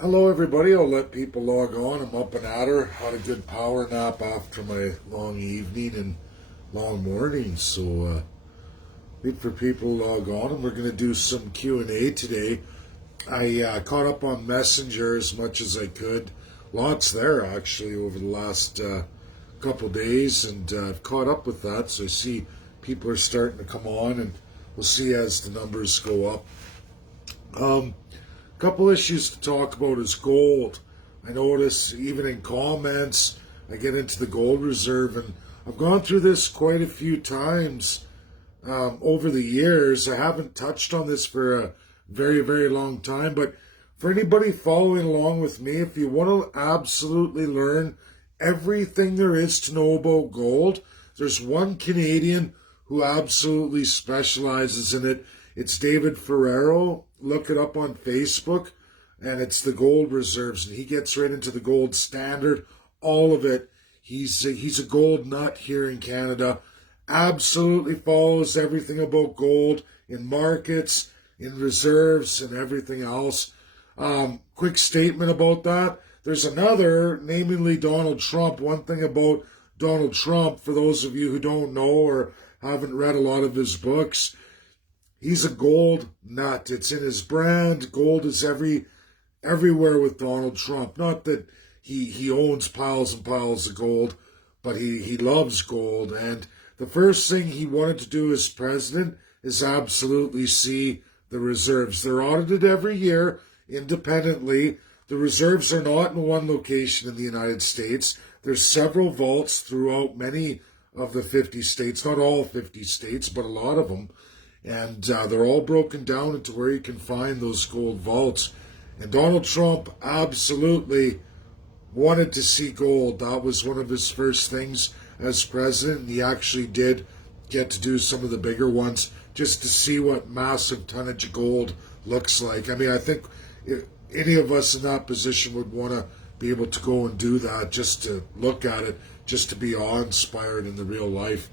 Hello, everybody. I'll let people log on. I'm up and at her. Had a good power nap after my long evening and long morning. So wait for people to log on, and we're going to do some Q&A today. I caught up on Messenger as much as I could. Lots there actually over the last couple days, and I've caught up with that. So I see people are starting to come on, and we'll see as the numbers go up. Couple issues to talk about is gold. I notice even in comments, I get into the gold reserve, and I've gone through this quite a few times over the years. I haven't touched on this for a very, very long time, but for anybody following along with me, if you want to absolutely learn everything there is to know about gold, there's one Canadian who absolutely specializes in it. It's David Ferrero. Look it up on Facebook, and it's the gold reserves, and he gets right into the gold standard, all of it. He's a gold nut here in Canada. Absolutely follows everything about gold in markets, in reserves, and everything else. Quick statement about that. There's another, namely Donald Trump. One thing about Donald Trump, for those of you who don't know or haven't read a lot of his books, he's a gold nut. It's in his brand. Gold is everywhere with Donald Trump. Not that he owns piles and piles of gold, but he loves gold. And the first thing he wanted to do as president is absolutely see the reserves. They're audited every year independently. The reserves are not in one location in the United States. There's several vaults throughout many of the 50 states, not all 50 states, but a lot of them. And they're all broken down into where you can find those gold vaults. And Donald Trump absolutely wanted to see gold. That was one of his first things as president. And he actually did get to do some of the bigger ones just to see what massive tonnage of gold looks like. I mean, I think any of us in that position would want to be able to go and do that, just to look at it, just to be awe-inspired in the real life.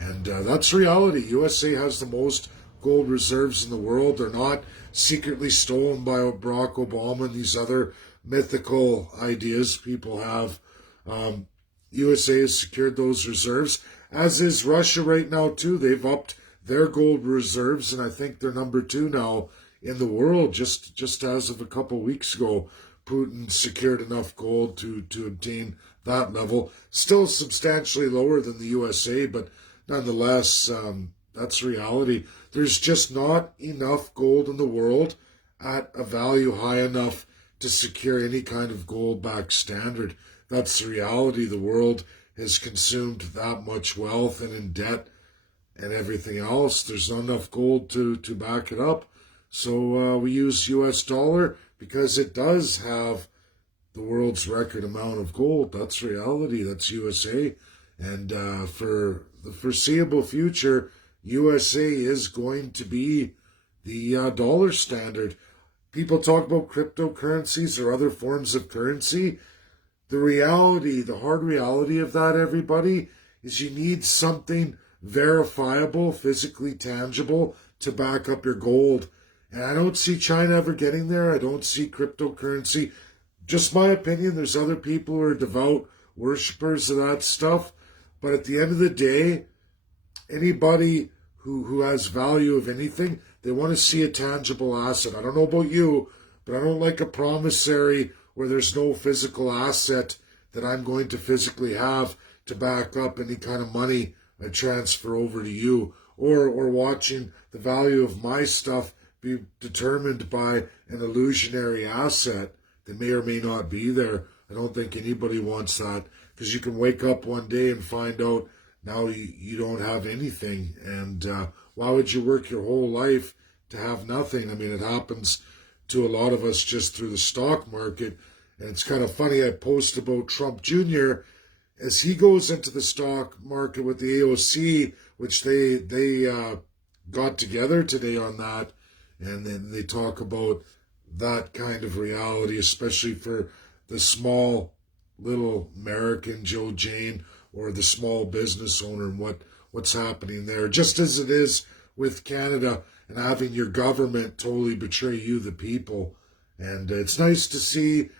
And that's reality. USA has the most gold reserves in the world. They're not secretly stolen by Barack Obama and these other mythical ideas people have. USA has secured those reserves, as is Russia right now too. They've upped their gold reserves, and I think they're number 2 now in the world. Just as of a couple weeks ago, Putin secured enough gold to obtain that level. Still substantially lower than the USA, but nonetheless, that's reality. There's just not enough gold in the world at a value high enough to secure any kind of gold-backed standard. That's the reality. The world has consumed that much wealth and in debt and everything else. There's not enough gold to back it up. So we use US dollar because it does have the world's record amount of gold. That's reality. That's USA. And for the foreseeable future, USA is going to be the dollar standard. People talk about cryptocurrencies or other forms of currency. The reality, the hard reality of that, everybody, is you need something verifiable, physically tangible to back up your gold. And I don't see China ever getting there. I don't see cryptocurrency. Just my opinion. There's other people who are devout worshippers of that stuff. But at the end of the day, anybody who has value of anything, they want to see a tangible asset. I don't know about you, but I don't like a promissory where there's no physical asset that I'm going to physically have to back up any kind of money I transfer over to you, or watching the value of my stuff be determined by an illusionary asset that may or may not be there. I don't think anybody wants that, because you can wake up one day and find out now you don't have anything. And why would you work your whole life to have nothing? I mean, it happens to a lot of us just through the stock market. And it's kind of funny, I post about Trump Jr. as he goes into the stock market with the AOC, which they got together today on that. And then they talk about that kind of reality, especially for the small little American Joe Jane or the small business owner, and what's happening there. Just as it is with Canada and having your government totally betray you, the people. And it's nice to see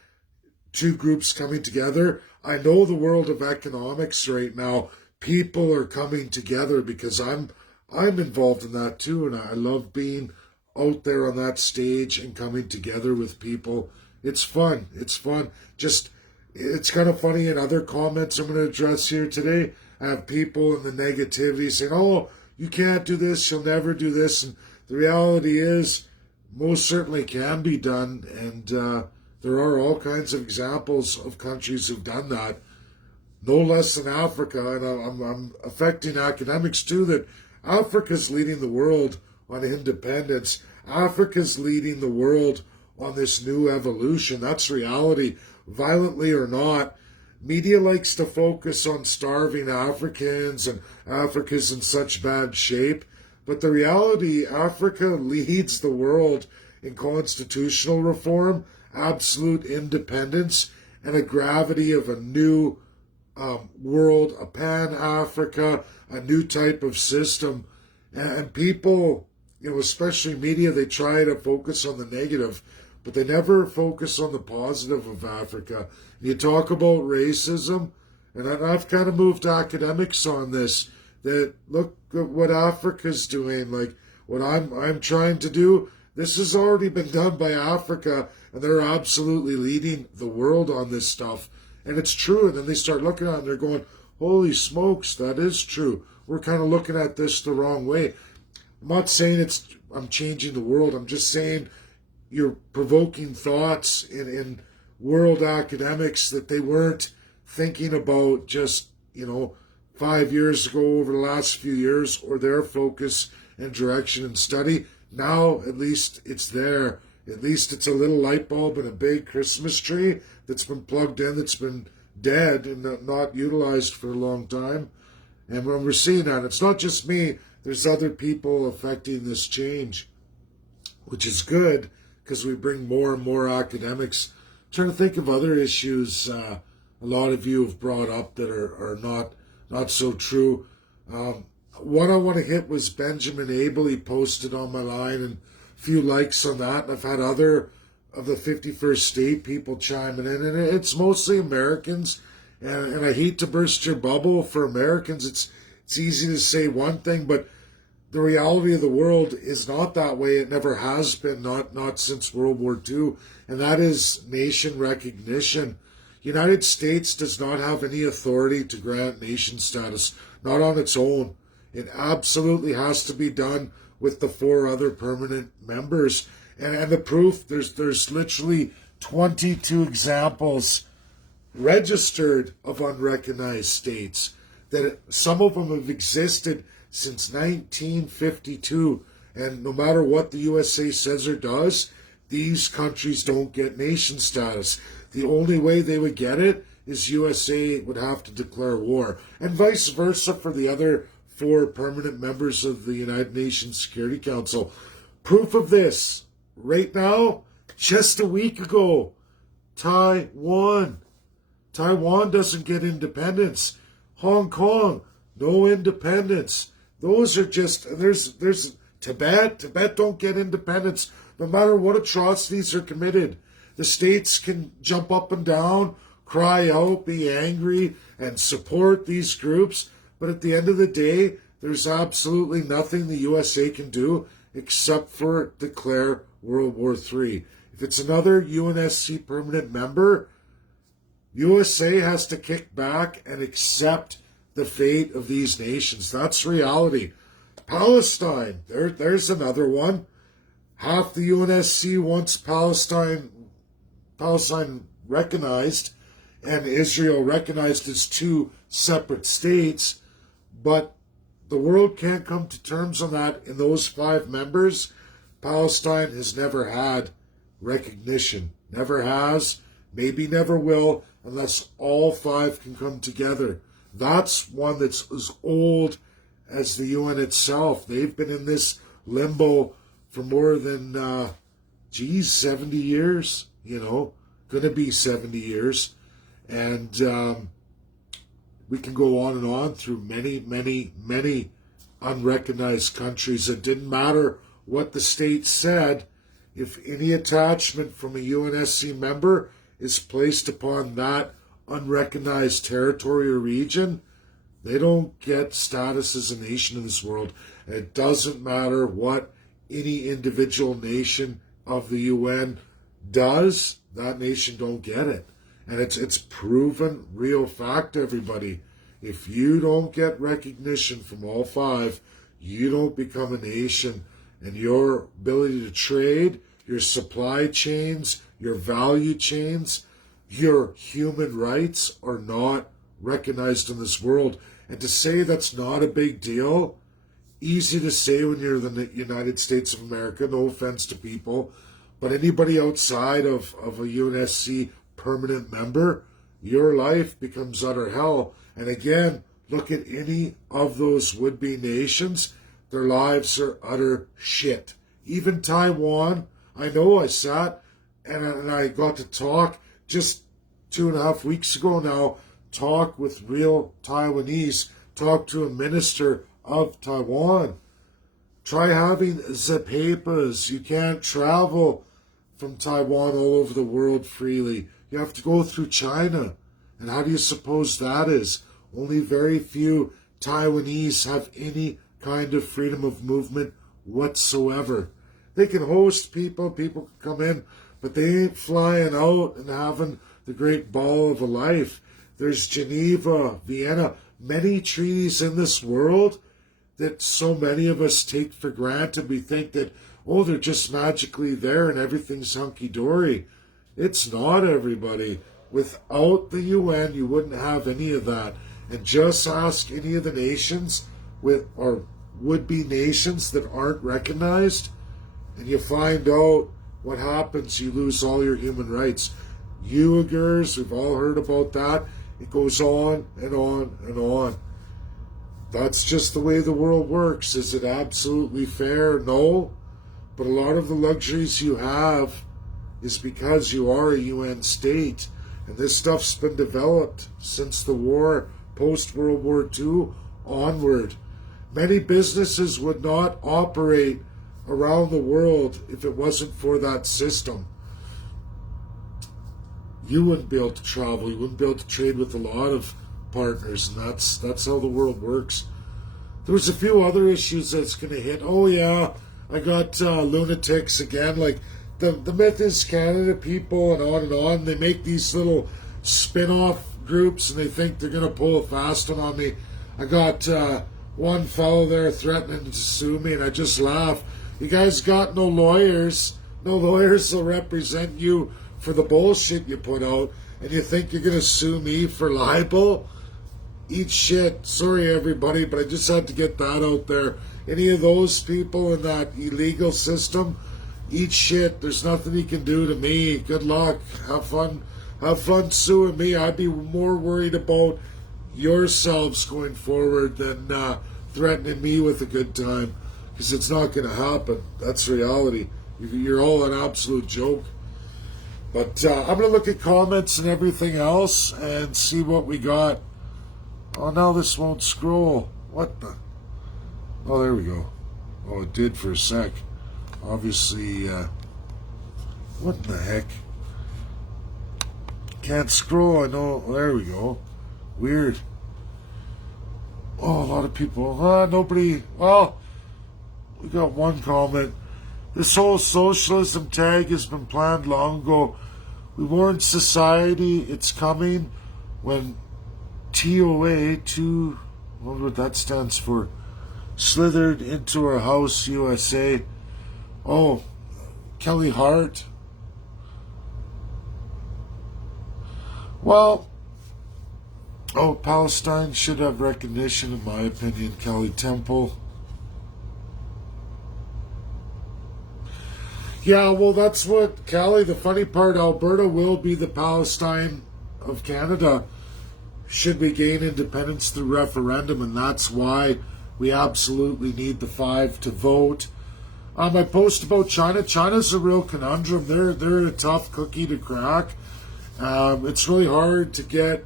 two groups coming together. I know the world of economics right now, people are coming together because I'm involved in that too, and I love being out there on that stage and coming together with people. It's fun. It's fun. Just it's kind of funny in other comments I'm going to address here today. I have people in the negativity saying, "Oh, you can't do this. You'll never do this." And the reality is, most certainly can be done, and there are all kinds of examples of countries who've done that, no less than Africa. And I'm affecting academics too, that Africa's leading the world on independence. Africa's leading the world on this new evolution. That's reality, violently or not. Media likes to focus on starving Africans and Africa's in such bad shape. But the reality, Africa leads the world in constitutional reform, absolute independence, and a gravity of a new world, a pan-Africa, a new type of system. And people, especially media, they try to focus on the negative, but they never focus on the positive of Africa. You talk about racism, and I've kind of moved academics on this, that look at what Africa's doing, like what I'm trying to do. This has already been done by Africa, and they're absolutely leading the world on this stuff. And it's true. And then they start looking at it and they're going, holy smokes, that is true. We're kind of looking at this the wrong way. I'm not saying I'm changing the world. I'm just saying you're provoking thoughts in world academics that they weren't thinking about just, 5 years ago, over the last few years, or their focus and direction and study. Now, at least it's there. At least it's a little light bulb and a big Christmas tree that's been plugged in, that's been dead and not utilized for a long time. And when we're seeing that, it's not just me. There's other people affecting this change, which is good because we bring more and more academics. I'm trying to think of other issues a lot of you have brought up that are not so true. One I want to hit was Benjamin Abel. He posted on my line and a few likes on that. And I've had other of the 51st state people chiming in. And it's mostly Americans. And I hate to burst your bubble for Americans. It's easy to say one thing, but the reality of the world is not that way. It never has been, not since World War II. And that is nation recognition. United States does not have any authority to grant nation status, not on its own. It absolutely has to be done with the 4 other permanent members. And the proof, there's literally 22 examples registered of unrecognized states, that some of them have existed since 1952. And no matter what the USA says or does, these countries don't get nation status. The only way they would get it is USA would have to declare war, and vice versa for the other 4 permanent members of the United Nations Security Council. Proof of this, right now, just a week ago, Taiwan doesn't get independence. Hong Kong, no independence. Those are just, there's Tibet don't get independence, no matter what atrocities are committed. The states can jump up and down, cry out, be angry, and support these groups. But at the end of the day, there's absolutely nothing the USA can do except for declare World War III. If it's another UNSC permanent member, USA has to kick back and accept the fate of these nations. That's reality. Palestine, there's another one. Half the UNSC wants Palestine recognized and Israel recognized as 2 separate states, but the world can't come to terms on that. In those 5 members, Palestine has never had recognition. Never has, maybe never will, unless all 5 can come together. That's one that's as old as the UN itself. They've been in this limbo for more than, 70 years, going to be 70 years. And we can go on and on through many, many, many unrecognized countries. It didn't matter what the state said. if any attachment from a UNSC member is placed upon that unrecognized territory or region, they don't get status as a nation in this world. And it doesn't matter what any individual nation of the UN does, that nation don't get it. And it's proven real fact, everybody. If you don't get recognition from all five, you don't become a nation. And your ability to trade, your supply chains, your value chains, your human rights are not recognized in this world. And to say that's not a big deal, easy to say when you're the United States of America, no offense to people, but anybody outside of a UNSC permanent member, your life becomes utter hell. And again, look at any of those would-be nations, their lives are utter shit. Even Taiwan, I know I sat and I got to talk just 2.5 weeks ago now, talk with real Taiwanese, talk to a minister of Taiwan. Try having the papers. You can't travel from Taiwan all over the world freely. You have to go through China. And how do you suppose that is? Only very few Taiwanese have any kind of freedom of movement whatsoever. They can host people, people can come in, but they ain't flying out and having the great ball of a life. There's Geneva, Vienna, many treaties in this world that so many of us take for granted. We think that, oh, they're just magically there and everything's hunky-dory. It's not, everybody. Without the UN, you wouldn't have any of that. And just ask any of the nations or would-be nations that aren't recognized, and you find out what happens. You lose all your human rights. Uyghurs, we've all heard about that. It goes on and on and on. That's just the way the world works. Is it absolutely fair? No. But a lot of the luxuries you have is because you are a UN state. And this stuff's been developed since the war, post-World War II, onward. Many businesses would not operate around the world if it wasn't for that system. You wouldn't be able to travel. You wouldn't be able to trade with a lot of partners, and that's how the world works. There was a few other issues that's going to hit. Oh yeah, I got lunatics again. Like the myth is Canada people and on and on. They make these little spin-off groups and they think they're going to pull a fast one on me. I got one fellow there threatening to sue me, and I just laugh. You guys got no lawyers. No lawyers will represent you for the bullshit you put out, and you think you're going to sue me for libel? Eat shit. Sorry, everybody, but I just had to get that out there. Any of those people in that illegal system, eat shit. There's nothing you can do to me. Good luck. Have fun. Have fun suing me. I'd be more worried about yourselves going forward than threatening me with a good time, because it's not going to happen. That's reality. You're all an absolute joke. But I'm going to look at comments and everything else and see what we got. Oh, now this won't scroll. What the? Oh, there we go. Oh, it did for a sec. Obviously, what in the heck? Can't scroll, I know. There we go. Weird. Oh, a lot of people. Nobody. Well, we got one comment. This whole socialism tag has been planned long ago. We warned society it's coming when TOA, I wonder what that stands for, slithered into our house, USA. Oh, Kelly Hart. Well, Palestine should have recognition, in my opinion. Kelly Temple. Yeah, well, that's what, Callie, the funny part, Alberta will be the Palestine of Canada should we gain independence through referendum, and that's why we absolutely need the 5 to vote. I post about China. China's a real conundrum. They're a tough cookie to crack. It's really hard to get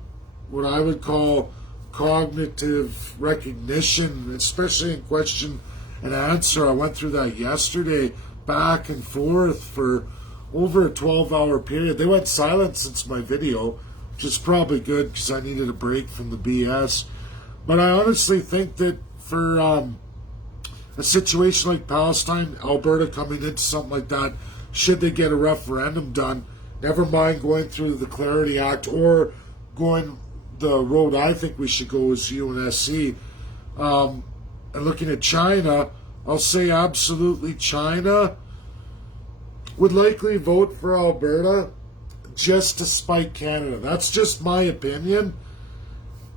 what I would call cognitive recognition, especially in question and answer. I went through that yesterday. back and forth for over a 12-hour period. They went silent since my video, which is probably good because I needed a break from the BS. But I honestly think that for a situation like Palestine, Alberta coming into something like that, should they get a referendum done, never mind going through the Clarity Act or going the road I think we should go is UNSC. And looking at China, I'll say absolutely China would likely vote for Alberta just to spite Canada. That's just my opinion.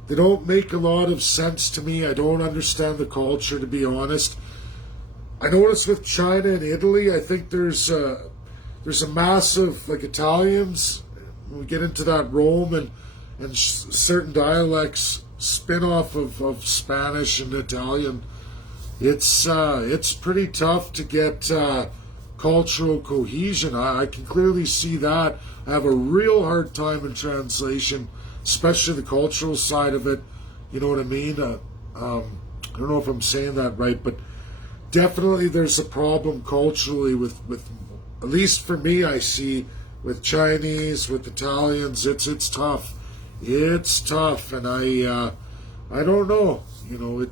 They don't make a lot of sense to me. I don't understand the culture, to be honest. I notice with China and Italy, I think there's a massive, like Italians, when we get into that Rome and certain dialects spin off of Spanish and Italian. It's pretty tough to get cultural cohesion. I can clearly see that. I have a real hard time in translation, especially the cultural side of it. You know what I mean? I don't know if I'm saying that right, but definitely there's a problem culturally with at least for me, I see with Chinese, with Italians. It's tough. It's tough, and I don't know. You know,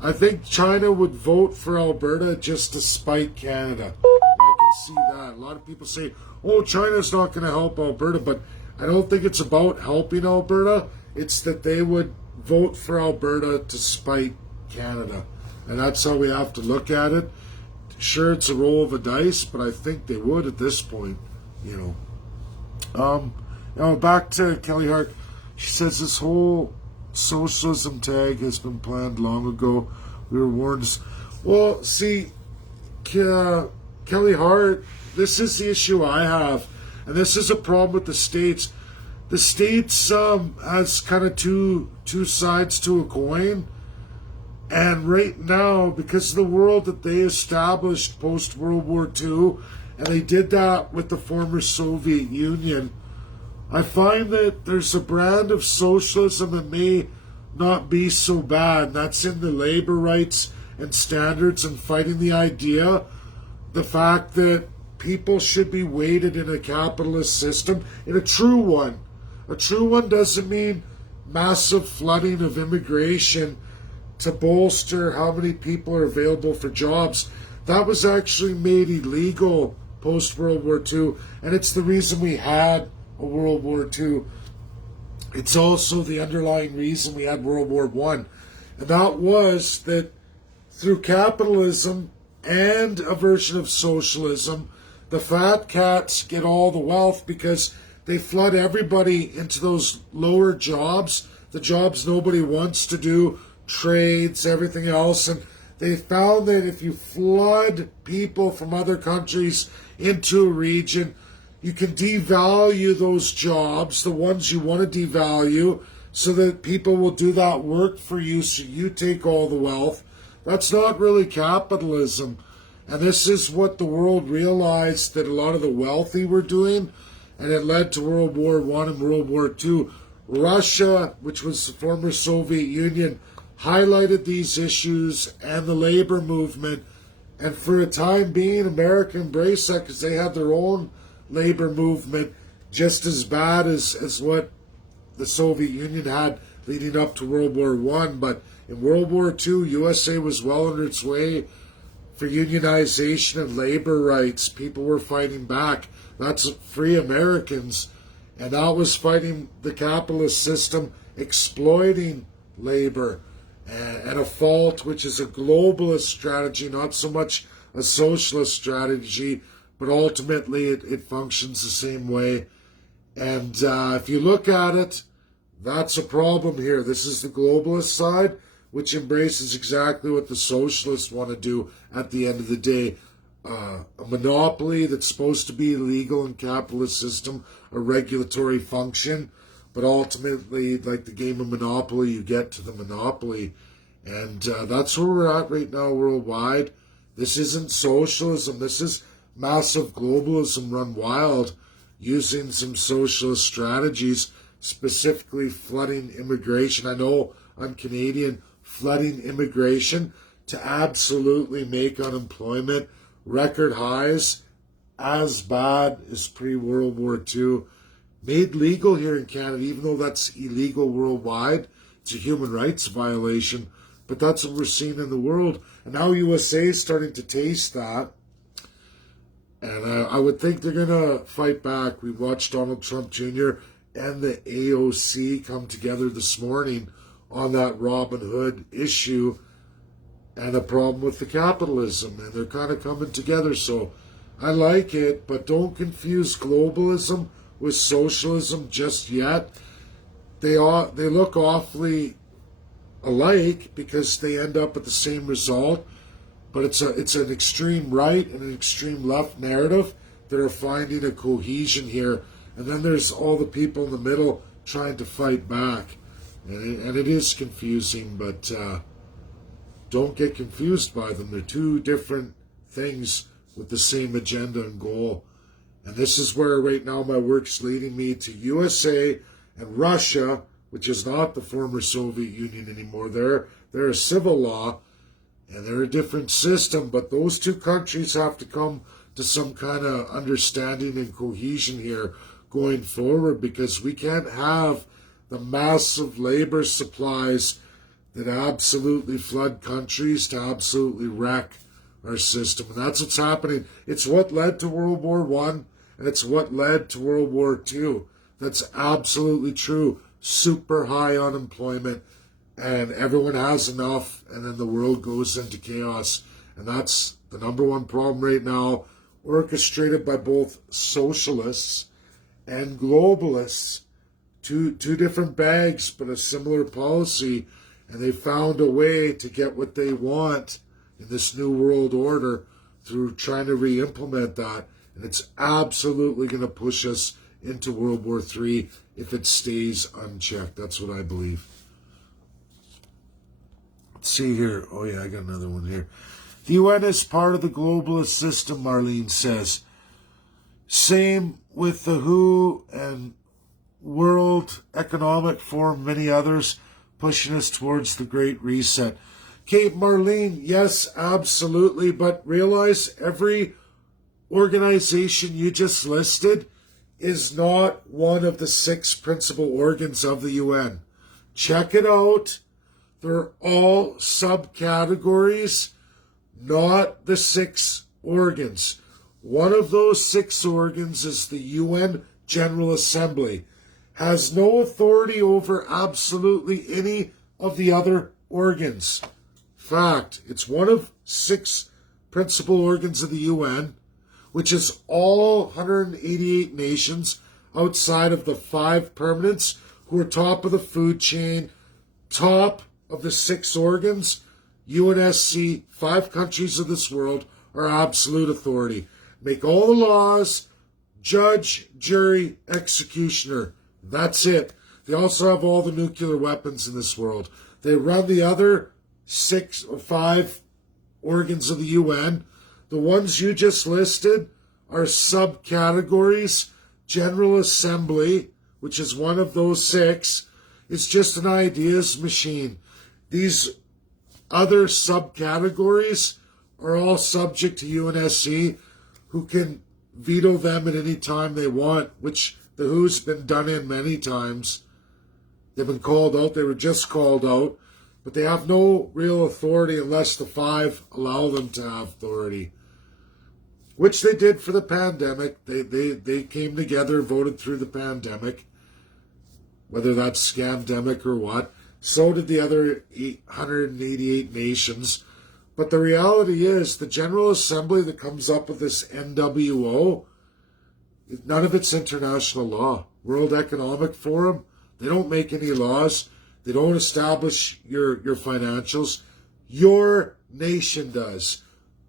I think China would vote for Alberta just to spite Canada. I can see that. A lot of people say, oh, China's not going to help Alberta, but I don't think it's about helping Alberta. It's that they would vote for Alberta to spite Canada. And that's how we have to look at it. Sure, it's a roll of a dice, but I think they would at this point, you know. Back to Kelly Hart. She says this whole socialism tag has been planned long ago. We were warned. Well, see, Kelly Hart, this is the issue I have, and this is a problem with the States. The States has kind of two sides to a coin, and right now, because of the world that they established post-World War II, and they did that with the former Soviet Union, I find that there's a brand of socialism that may not be so bad. That's in the labor rights and standards and fighting the idea, the fact that people should be weighted in a capitalist system, in a true one. A true one doesn't mean massive flooding of immigration to bolster how many people are available for jobs. That was actually made illegal post-World War II, and it's the reason we had a World War II. It's also the underlying reason we had World War I, and that was that through capitalism and a version of socialism, the fat cats get all the wealth because they flood everybody into those lower jobs, the jobs nobody wants to do, trades, everything else. And they found that if you flood people from other countries into a region, you can devalue those jobs, the ones you want to devalue, so that people will do that work for you so you take all the wealth. That's not really capitalism. And this is what the world realized that a lot of the wealthy were doing, and it led to World War I and World War II. Russia, which was the former Soviet Union, highlighted these issues and the labor movement, and for a time being, America embraced that because they had their own labor movement just as bad as what the Soviet Union had leading up to World War I. But in World War II, USA was well on its way for unionization and labor rights. People were fighting back. That's free Americans. And that was fighting the capitalist system, exploiting labor. And a fault which is a globalist strategy, not so much a socialist strategy, but ultimately it functions the same way. And if you look at it, that's a problem here. This is the globalist side, which embraces exactly what the socialists want to do at the end of the day. A monopoly that's supposed to be legal in capitalist system, a regulatory function, but ultimately, like the game of Monopoly, you get to the monopoly. And that's where we're at right now worldwide. This isn't socialism. This is massive globalism run wild, using some socialist strategies, specifically flooding immigration. I know I'm Canadian, flooding immigration to absolutely make unemployment record highs, as bad as pre-World War II, made legal here in Canada, even though that's illegal worldwide. It's a human rights violation, but that's what we're seeing in the world. And now USA is starting to taste that. And I would think they're going to fight back. We watched Donald Trump Jr. and the AOC come together this morning on that Robin Hood issue and a problem with the capitalism. And they're kind of coming together. So I like it, but don't confuse globalism with socialism just yet. They look awfully alike because they end up at the same result. But it's an extreme right and an extreme left narrative that are finding a cohesion here. And then there's all the people in the middle trying to fight back. And it is confusing, but don't get confused by them. They're two different things with the same agenda and goal. And this is where right now my work's leading me to USA and Russia, which is not the former Soviet Union anymore. They're a civil law. And they're a different system, but those two countries have to come to some kind of understanding and cohesion here going forward, because we can't have the massive labor supplies that absolutely flood countries to absolutely wreck our system. And that's what's happening. It's what led to World War I, and it's what led to World War II. That's absolutely true. Super high unemployment. And everyone has enough, and then the world goes into chaos. And that's the number one problem right now, orchestrated by both socialists and globalists. Two different bags, but a similar policy. And they found a way to get what they want in this new world order through trying to re-implement that. And it's absolutely going to push us into World War III if it stays unchecked. That's what I believe. See here. Oh, yeah, I got another one here. The UN is part of the globalist system, Marlene says. Same with the WHO and World Economic Forum, many others, pushing us towards the Great Reset. Okay, Marlene, yes, absolutely, but realize every organization you just listed is not one of the 6 principal organs of the UN. Check it out. They're all subcategories, not the 6 organs. One of those 6 organs is the UN General Assembly. Has no authority over absolutely any of the other organs. Fact, it's one of 6 principal organs of the UN, which is all 188 nations outside of the 5 permanents who are top of the food chain, top of the 6 organs. UNSC, 5 countries of this world are absolute authority. Make all the laws, judge, jury, executioner. That's it. They also have all the nuclear weapons in this world. They run the other 6 or 5 organs of the UN. The ones you just listed are subcategories. General Assembly, which is one of those 6, is just an ideas machine. These other subcategories are all subject to UNSC, who can veto them at any time they want, which the WHO's been done in many times. They've been called out. They were just called out. But they have no real authority unless the 5 allow them to have authority, which they did for the pandemic. They came together, voted through the pandemic, whether that's scamdemic or what. So did the other 188 nations. But the reality is, the General Assembly that comes up with this NWO, none of it's international law. World Economic Forum, they don't make any laws. They don't establish your financials. Your nation does.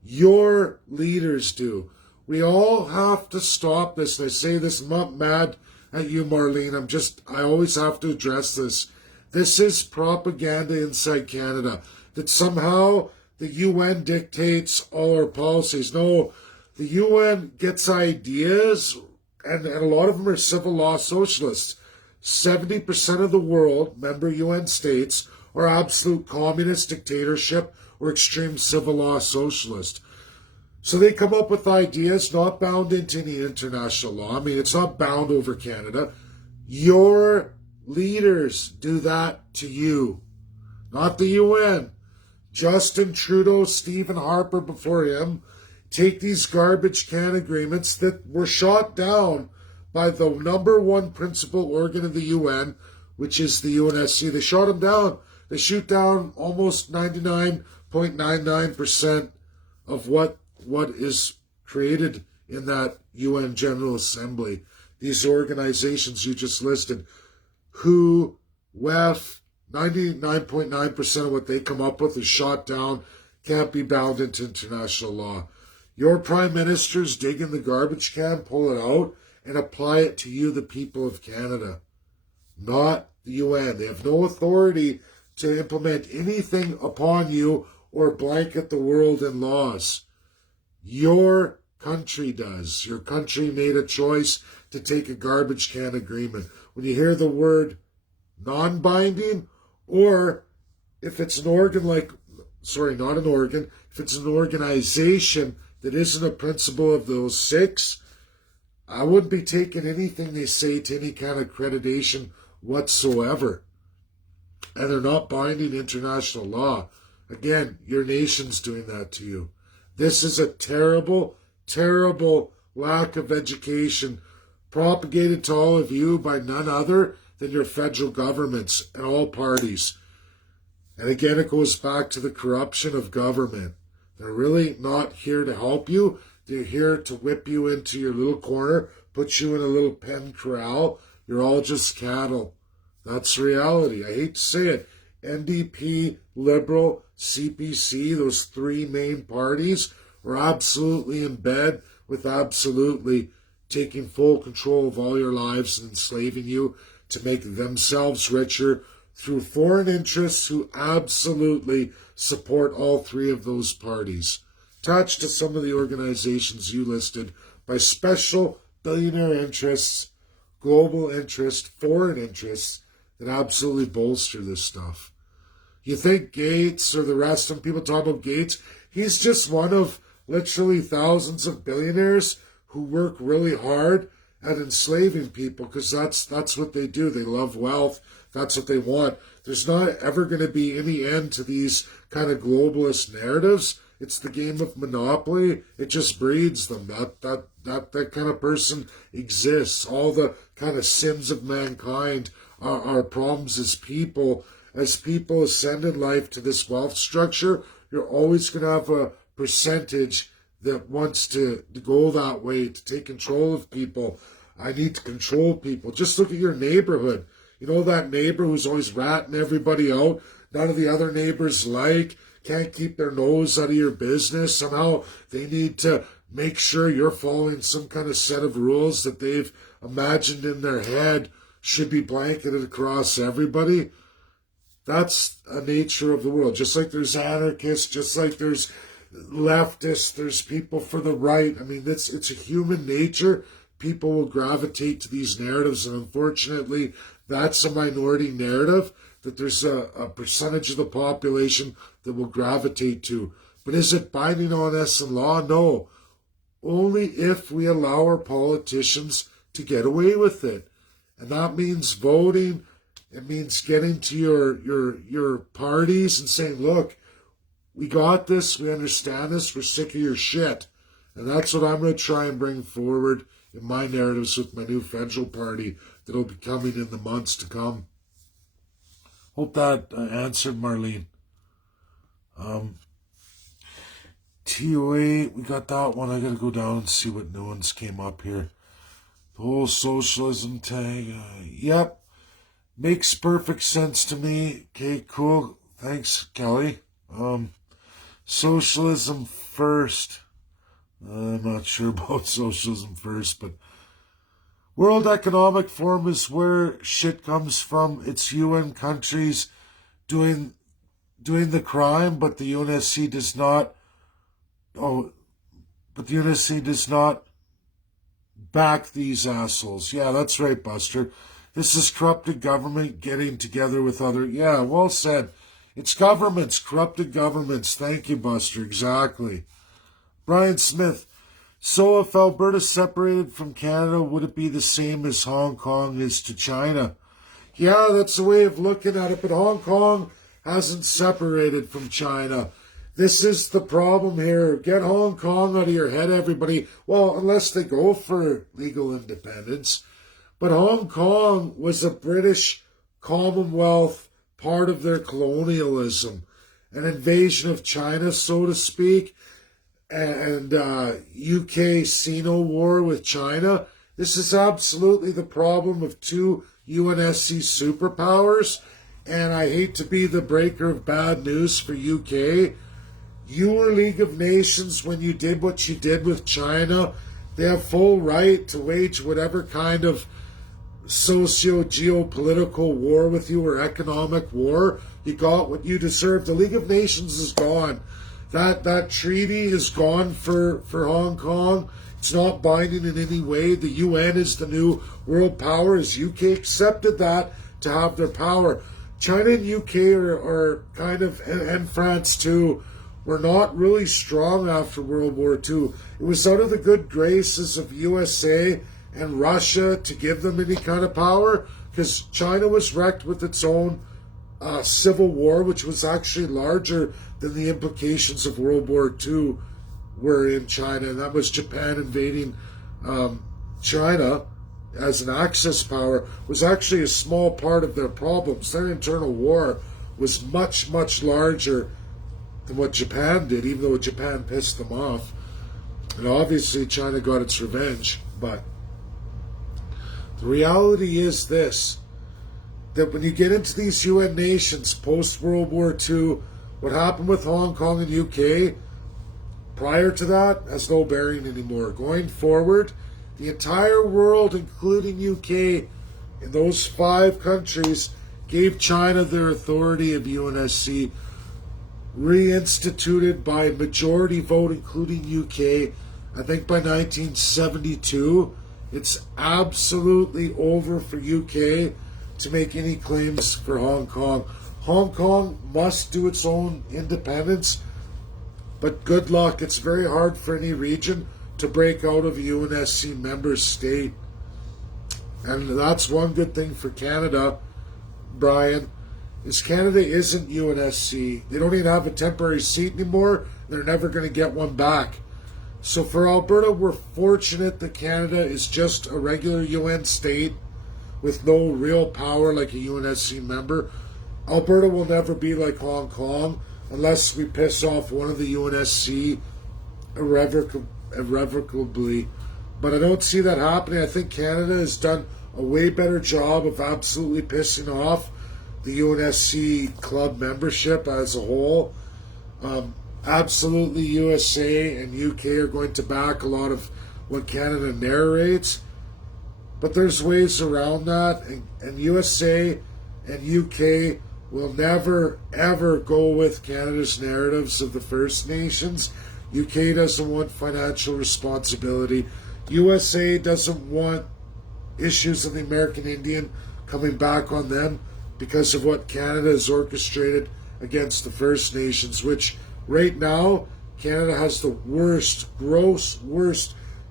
Your leaders do. We all have to stop this. And I say this, I'm not mad at you, Marlene. I always have to address this. This is propaganda inside Canada, that somehow the UN dictates all our policies. No, the UN gets ideas, and a lot of them are civil law socialists. 70% of the world, member UN states, are absolute communist dictatorship or extreme civil law socialist. So they come up with ideas not bound into any international law. I mean, it's not bound over Canada. Your leaders do that to you, not the UN. Justin Trudeau, Stephen Harper before him, take these garbage can agreements that were shot down by the number one principal organ of the UN, which is the UNSC. They shot them down. They shoot down almost 99.99% of what is created in that UN General Assembly. These organizations you just listed, WHO, WEF, 99.9% of what they come up with is shot down, can't be bound into international law. Your prime ministers dig in the garbage can, pull it out, and apply it to you, the people of Canada, not the UN. They have no authority to implement anything upon you or blanket the world in laws. Your country does. Your country made a choice to take a garbage can agreement. When you hear the word non-binding, or if it's an organ not an organ, if it's an organization that isn't a principle of those six, I wouldn't be taking anything they say to any kind of accreditation whatsoever. And they're not binding international law. Again, your nation's doing that to you. This is a terrible, terrible lack of education propagated to all of you by none other than your federal governments and all parties. And again, it goes back to the corruption of government. They're really not here to help you. They're here to whip you into your little corner, put you in a little pen corral. You're all just cattle. That's reality. I hate to say it. NDP, Liberal, CPC, those three main parties are absolutely in bed with absolutely taking full control of all your lives and enslaving you to make themselves richer through foreign interests who absolutely support all three of those parties. Attached to some of the organizations you listed by special billionaire interests, global interest, foreign interests that absolutely bolster this stuff. You think Gates or the rest of them, people talk about Gates, he's just one of literally thousands of billionaires who work really hard at enslaving people because that's what they do. They love wealth. That's what they want. There's not ever going to be any end to these kind of globalist narratives. It's the game of Monopoly. It just breeds them. That kind of person exists. All the kind of sins of mankind are problems as people. As people ascend in life to this wealth structure, you're always going to have a percentage that wants to go that way, to take control of people. I need to control people. Just look at your neighborhood. You know that neighbor who's always ratting everybody out? None of the other neighbors can't keep their nose out of your business. Somehow they need to make sure you're following some kind of set of rules that they've imagined in their head should be blanketed across everybody. That's a nature of the world. Just like there's anarchists, just like there's leftists, there's people for the right. I mean, it's a human nature. People will gravitate to these narratives, and unfortunately, that's a minority narrative that there's a percentage of the population that will gravitate to. But is it binding on us in law? No. Only if we allow our politicians to get away with it. And that means voting. It means getting to your parties and saying, look, we got this, we understand this, we're sick of your shit. And that's what I'm going to try and bring forward in my narratives with my new federal party that'll be coming in the months to come. Hope that answered, Marlene. TOA, we got that one. I got to go down and see what new ones came up here. The whole socialism tag. Yep. Makes perfect sense to me. Okay, cool. Thanks, Kelly. Socialism first. I'm not sure about socialism first, but World Economic Forum is where shit comes from. It's UN countries doing the crime, but the UNSC does not. But the UNSC does not back these assholes. Yeah, that's right, Buster. This is corrupted government getting together with other... Yeah, well said. It's governments, corrupted governments. Thank you, Buster. Exactly. Brian Smith. So if Alberta separated from Canada, would it be the same as Hong Kong is to China? Yeah, that's a way of looking at it, but Hong Kong hasn't separated from China. This is the problem here. Get Hong Kong out of your head, everybody. Well, unless they go for legal independence. But Hong Kong was a British Commonwealth, part of their colonialism, an invasion of China, so to speak, and UK Sino war with China. This is absolutely the problem of two UNSC superpowers, and I hate to be the breaker of bad news for UK. You were League of Nations when you did what you did with China. They have full right to wage whatever kind of socio-geopolitical war with you or economic war. You got what you deserve. The League of Nations is gone. That treaty is gone for Hong Kong. It's not binding in any way. The UN is the new world power. As UK accepted that to have their power. China and UK are kind of, and France too, were not really strong after World War II. It was out of the good graces of USA and Russia to give them any kind of power, because China was wrecked with its own civil war, which was actually larger than the implications of World War II were in China, and that was Japan invading China as an Axis power was actually a small part of their problems. Their internal war was much, much larger than what Japan did, even though Japan pissed them off. And obviously China got its revenge, but the reality is this, that when you get into these UN nations post-World War II, what happened with Hong Kong and UK prior to that has no bearing anymore. Going forward, the entire world, including UK, in those 5 countries, gave China their authority of UNSC, reinstituted by majority vote, including UK, I think by 1972. It's absolutely over for UK to make any claims for Hong Kong. Hong Kong must do its own independence, but good luck. It's very hard for any region to break out of a UNSC member state. And that's one good thing for Canada, Brian, is Canada isn't UNSC. They don't even have a temporary seat anymore. They're never going to get one back. So for Alberta, we're fortunate that Canada is just a regular UN state with no real power like a UNSC member. Alberta will never be like Hong Kong unless we piss off one of the UNSC irrevocably. But I don't see that happening. I think Canada has done a way better job of absolutely pissing off the UNSC club membership as a whole. Absolutely, USA and UK are going to back a lot of what Canada narrates, but there's ways around that, and USA and UK will never, ever go with Canada's narratives of the First Nations. UK doesn't want financial responsibility. USA doesn't want issues of the American Indian coming back on them because of what Canada has orchestrated against the First Nations, which right now, Canada has the worst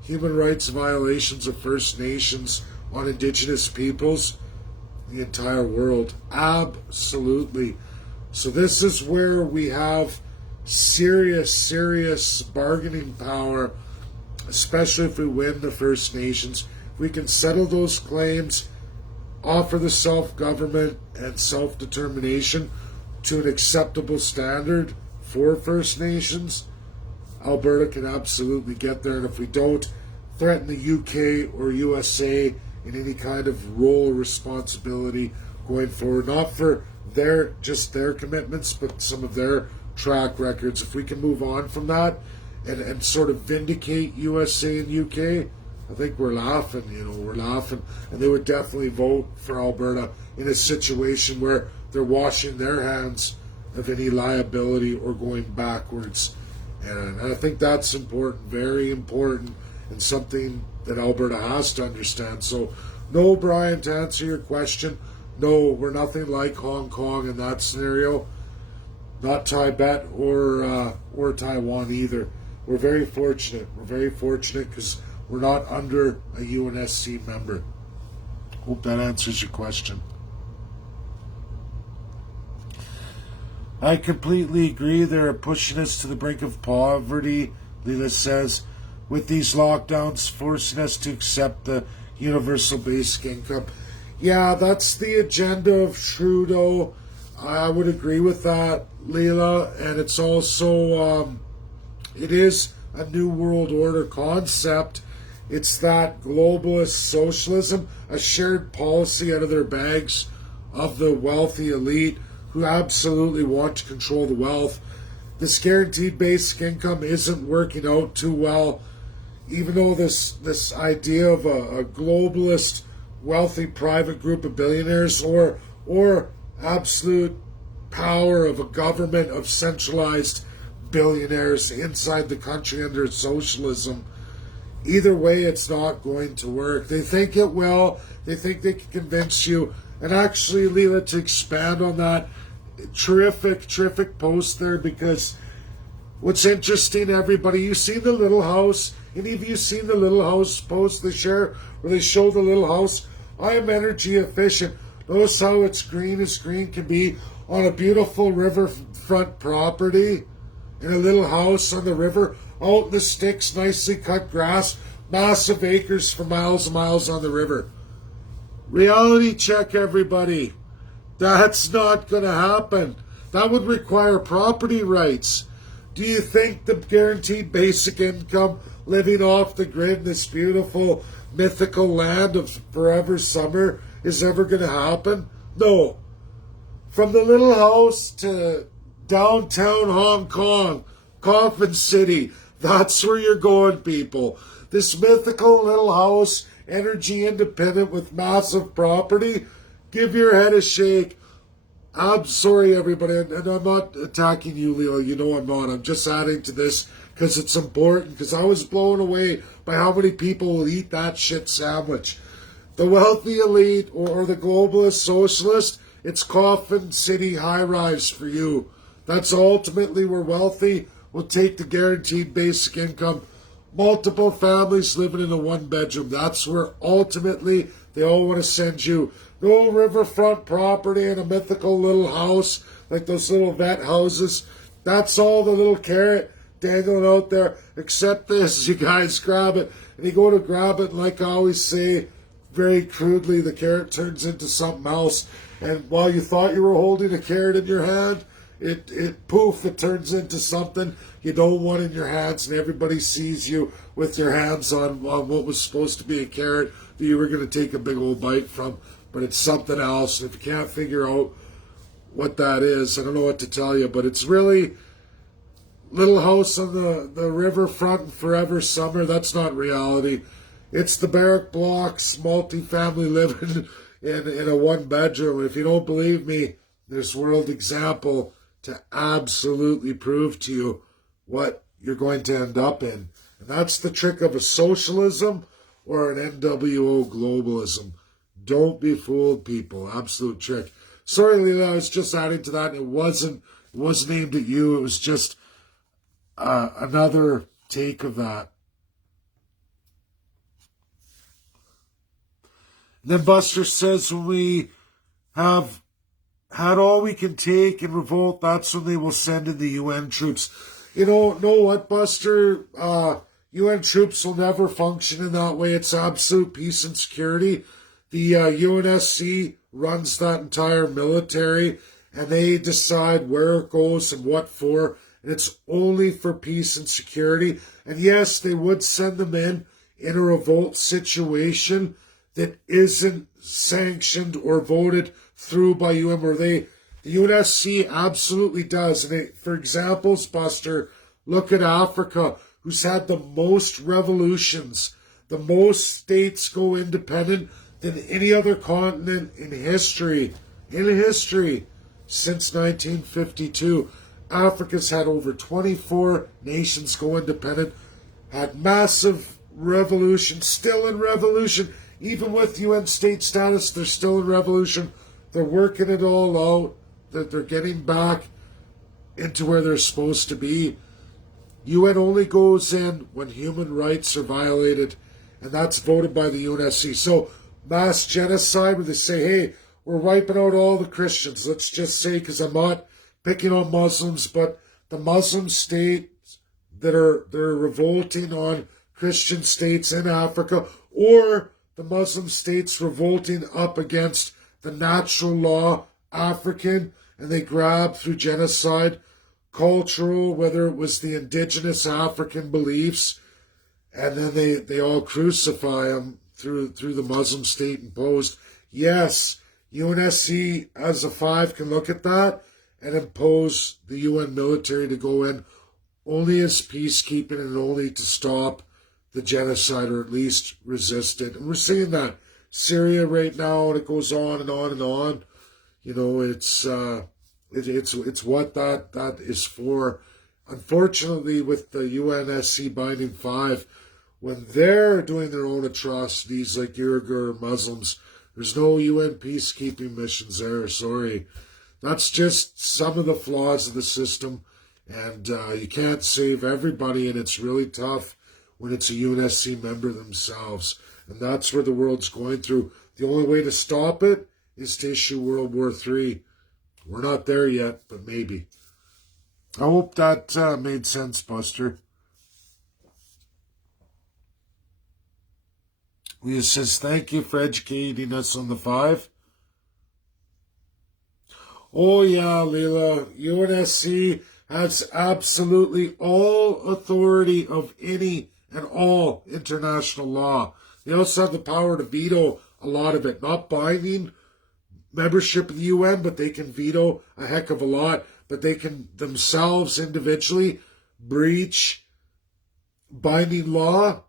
human rights violations of First Nations on Indigenous peoples in the entire world. Absolutely. So this is where we have serious bargaining power, especially if we win the First Nations. If we can settle those claims, offer the self-government and self-determination to an acceptable standard for First Nations, Alberta can absolutely get there. And if we don't, threaten the UK or USA in any kind of role or responsibility going forward, not for their commitments, but some of their track records. If we can move on from that and sort of vindicate USA and UK, I think we're laughing, we're laughing. And they would definitely vote for Alberta in a situation where they're washing their hands of any liability or going backwards. And I think that's important, very important, and something that Alberta has to understand. So, no, Brian, to answer your question, no, we're nothing like Hong Kong in that scenario. Not Tibet or Taiwan either. we're very fortunate. We're very fortunate because we're not under a UNSC member. Hope that answers your question. I completely agree. They're pushing us to the brink of poverty, Leela says, with these lockdowns forcing us to accept the universal basic income. Yeah, that's the agenda of Trudeau. I would agree with that, Leela. And it's also, it is a new world order concept. It's that globalist socialism, a shared policy out of their bags of the wealthy elite who absolutely want to control the wealth. This guaranteed basic income isn't working out too well, even though this idea of a globalist wealthy private group of billionaires or absolute power of a government of centralized billionaires inside the country under socialism. Either way, it's not going to work. They think it will. They think they can convince you. And actually, Leela, to expand on that, terrific post there, because what's interesting, everybody, you see the Little House. Any of you seen the Little House post they share where they show the Little House? I am energy efficient. Notice how it's green as green can be on a beautiful riverfront property in a little house on the river, out in the sticks, nicely cut grass, massive acres for miles and miles on the river. Reality check, everybody. That's not going to happen. That would require property rights. Do you think the guaranteed basic income, living off the grid in this beautiful mythical land of forever summer, is ever going to happen? No. From the Little House to downtown Hong Kong, Coffin City, that's where you're going, people. This mythical little house, energy independent with massive property, give your head a shake. I'm sorry, everybody, and I'm not attacking you, Leo. You know I'm not. I'm just adding to this because it's important, because I was blown away by how many people will eat that shit sandwich. The wealthy elite or the globalist socialist, it's Coffin City high-rise for you. That's ultimately where wealthy will take the guaranteed basic income. Multiple families living in a one-bedroom. That's where ultimately they all want to send you. No riverfront property in a mythical little house like those little vet houses. That's all the little carrot dangling out there. Except this, you guys grab it. And you go to grab it, and like I always say, very crudely, the carrot turns into something else. And while you thought you were holding a carrot in your hand, it turns into something you don't want in your hands, and everybody sees you with your hands on what was supposed to be a carrot that you were going to take a big old bite from, but it's something else. And if you can't figure out what that is, I don't know what to tell you, but it's really Little House on the riverfront and forever summer. That's not reality. It's the barrack blocks, multi-family living in a one-bedroom. If you don't believe me, there's world example to absolutely prove to you what you're going to end up in. And that's the trick of a socialism or an NWO globalism. Don't be fooled, people. Absolute trick. Sorry, Leela, I was just adding to that. It wasn't aimed at you. It was just another take of that. And then Buster says, when we have had all we can take and revolt, that's when they will send in the UN troops. You know what, Buster? UN troops will never function in that way. It's absolute peace and security. The UNSC runs that entire military, and they decide where it goes and what for, and it's only for peace and security. And yes, they would send them in a revolt situation that isn't sanctioned or voted through by UN, where the UNSC absolutely does. And for examples, Buster, look at Africa, who's had the most revolutions, the most states go independent than any other continent in history. Since 1952. Africa's had over 24 nations go independent, had massive revolution, still in revolution. Even with UN state status, they're still in revolution. They're working it all out. They're getting back into where they're supposed to be. UN only goes in when human rights are violated, and that's voted by the UNSC. So mass genocide, where they say, hey, we're wiping out all the Christians. Let's just say, because I'm not picking on Muslims, but the Muslim states that are revolting on Christian states in Africa, or the Muslim states revolting up against the natural law African, and they grab through genocide cultural, whether it was the indigenous African beliefs, and then they all crucify them through the Muslim state imposed. Yes, UNSC as a five can look at that and impose the UN military to go in only as peacekeeping and only to stop the genocide, or at least resist it. And we're seeing that Syria right now, and it goes on and on and on. You know, it's what that is for. Unfortunately, with the UNSC binding five, when they're doing their own atrocities like Uyghur Muslims, there's no UN peacekeeping missions there. Sorry, that's just some of the flaws of the system, and you can't save everybody, and it's really tough when it's a UNSC member themselves, and that's where the world's going through. The only way to stop it is to issue World War III. We're not there yet, but maybe. I hope that made sense, Buster. Leah says, thank you for educating us on the five. Oh yeah, Leela, UNSC has absolutely all authority of any and all international law. They also have the power to veto a lot of it. Not binding membership of the UN, but they can veto a heck of a lot. But they can themselves individually breach binding law,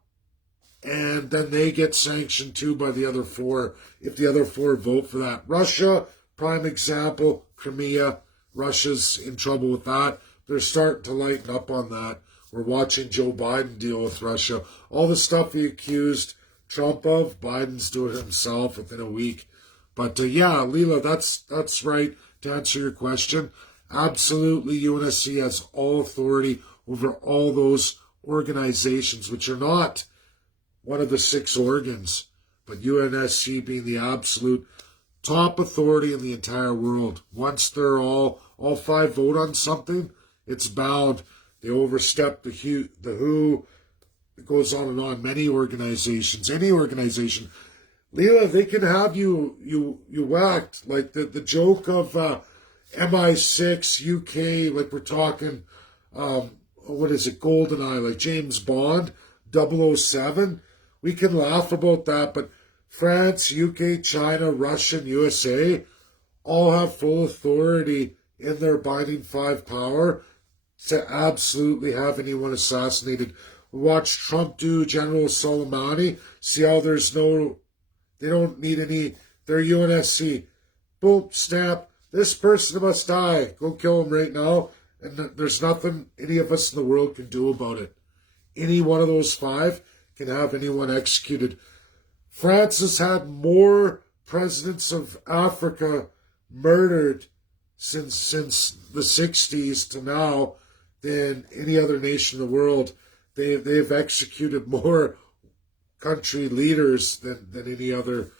and then they get sanctioned too by the other four if the other four vote for that. Russia, prime example, Crimea. Russia's in trouble with that. They're starting to lighten up on that. We're watching Joe Biden deal with Russia. All the stuff he accused Trump of, Biden's doing it himself within a week. But yeah, Leela, that's right to answer your question. Absolutely, UNSC has all authority over all those organizations, which are not one of the 6 organs, but UNSC being the absolute top authority in the entire world. Once they're all 5 vote on something, it's bound. They overstep the WHO. It goes on and on. Many organizations, any organization, Leela, they can have you whacked. Like the joke of MI6 UK, like we're talking, what is it, GoldenEye, like James Bond, 007. We can laugh about that, but France, UK, China, Russia, and USA all have full authority in their binding 5 power to absolutely have anyone assassinated. We watched Trump do General Soleimani. See how they don't need any, they're UNSC. Boom, stamp, this person must die. Go kill him right now. And there's nothing any of us in the world can do about it. Any one of those 5 can have anyone executed. France has had more presidents of Africa murdered since the 60s to now than any other nation in the world. They've executed more country leaders than any other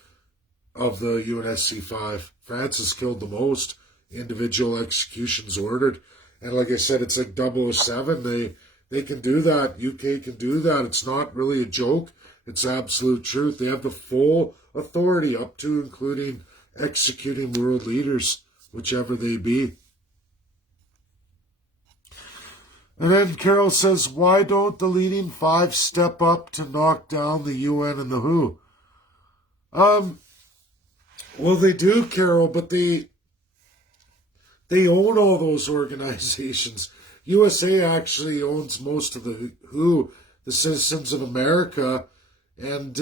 of the UNSC 5. France has killed the most individual executions ordered. And like I said, it's like 007. They can do that. UK can do that. It's not really a joke. It's absolute truth. They have the full authority up to including executing world leaders, whichever they be. And then Carol says, why don't the leading 5 step up to knock down the UN and the WHO? Well, they do, Carol, but they own all those organizations. USA actually owns most of the WHO, the Citizens of America, and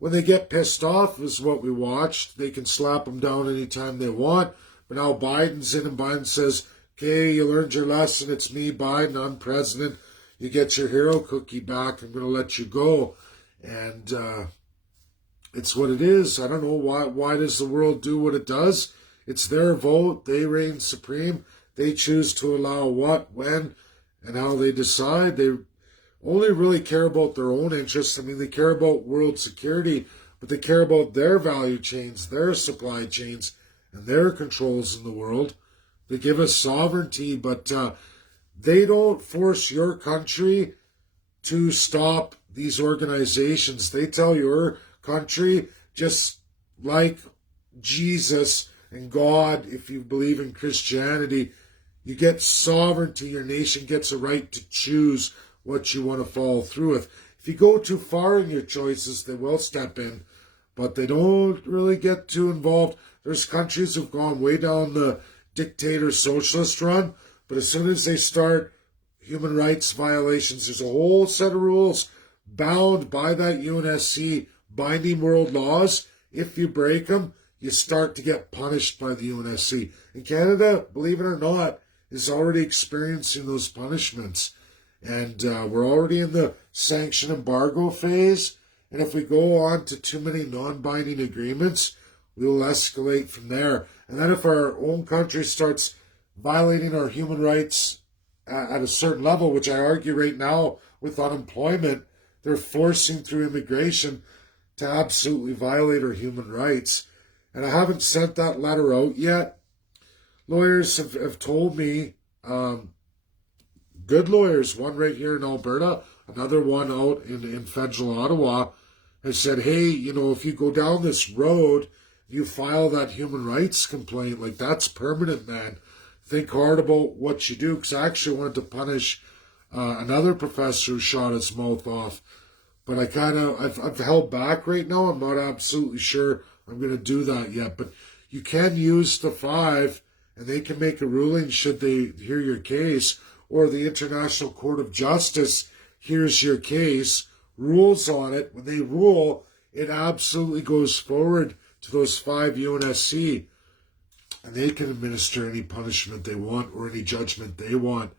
when they get pissed off, is what we watched. They can slap them down anytime they want. But now Biden's in, and Biden says, okay, you learned your lesson. It's me, Biden. I'm president. You get your hero cookie back. I'm going to let you go. And it's what it is. I don't know why does the world do what it does. It's their vote. They reign supreme. They choose to allow what, when, and how they decide. They only really care about their own interests. I mean, they care about world security, but they care about their value chains, their supply chains, and their controls in the world. They give us sovereignty, but they don't force your country to stop these organizations. They tell your country, just like Jesus and God, if you believe in Christianity, you get sovereignty. Your nation gets a right to choose what you want to follow through with. If you go too far in your choices, they will step in, but they don't really get too involved. There's countries who've gone way down the dictator socialist run, but as soon as they start human rights violations, there's a whole set of rules bound by that UNSC binding world laws. If you break them, you start to get punished by the UNSC. And Canada, believe it or not, is already experiencing those punishments. And we're already in the sanction embargo phase. And if we go on to too many non-binding agreements, we will escalate from there. And then if our own country starts violating our human rights at a certain level, which I argue right now with unemployment, they're forcing through immigration to absolutely violate our human rights. And I haven't sent that letter out yet. Lawyers have told me, good lawyers, one right here in Alberta, another one out in federal Ottawa, has said, hey, you know, if you go down this road, you file that human rights complaint, like that's permanent, man. Think hard about what you do, because I actually wanted to punish another professor who shot his mouth off. But I've held back right now. I'm not absolutely sure I'm going to do that yet. But you can use the 5, and they can make a ruling should they hear your case, or the International Court of Justice hears your case, rules on it. When they rule, it absolutely goes forward to those 5 UNSC, and they can administer any punishment they want or any judgment they want.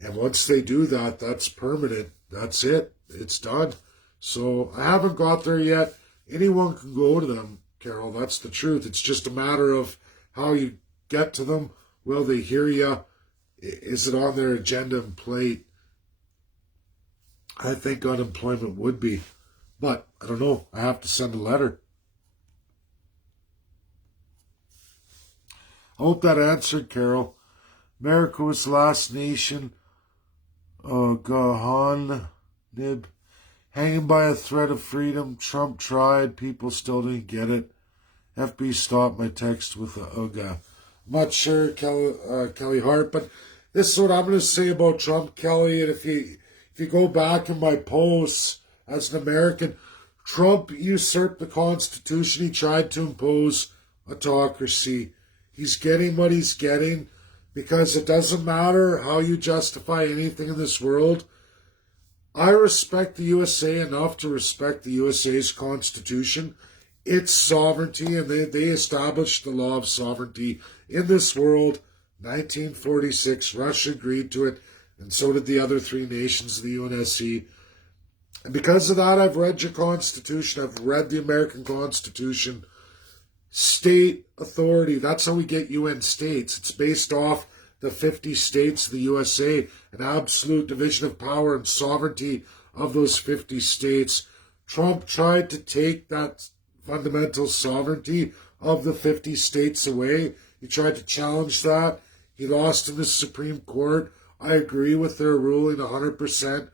And once they do that, that's permanent. That's it. It's done. So I haven't got there yet. Anyone can go to them, Carol. That's the truth. It's just a matter of how you get to them. Will they hear you? Is it on their agenda and plate? I think unemployment would be. But I don't know. I have to send a letter. I hope that answered, Carol. America was the last nation. Gahan Nib. Hanging by a thread of freedom. Trump tried. People still didn't get it. FB stopped my text with a UGA. I'm not sure, Kelly Hart, but this is what I'm going to say about Trump, Kelly. And if you go back in my posts as an American, Trump usurped the Constitution. He tried to impose autocracy. He's getting what he's getting because it doesn't matter how you justify anything in this world. I respect the USA enough to respect the USA's Constitution, its sovereignty, and they established the law of sovereignty in this world. 1946, Russia agreed to it, and so did the other 3 nations of the UNSC. And because of that, I've read your Constitution. I've read the American Constitution. State authority, that's how we get UN states. It's based off the 50 states of the USA, an absolute division of power and sovereignty of those 50 states. Trump tried to take that fundamental sovereignty of the 50 states away. He tried to challenge that. He lost in the Supreme Court. I agree with their ruling 100%.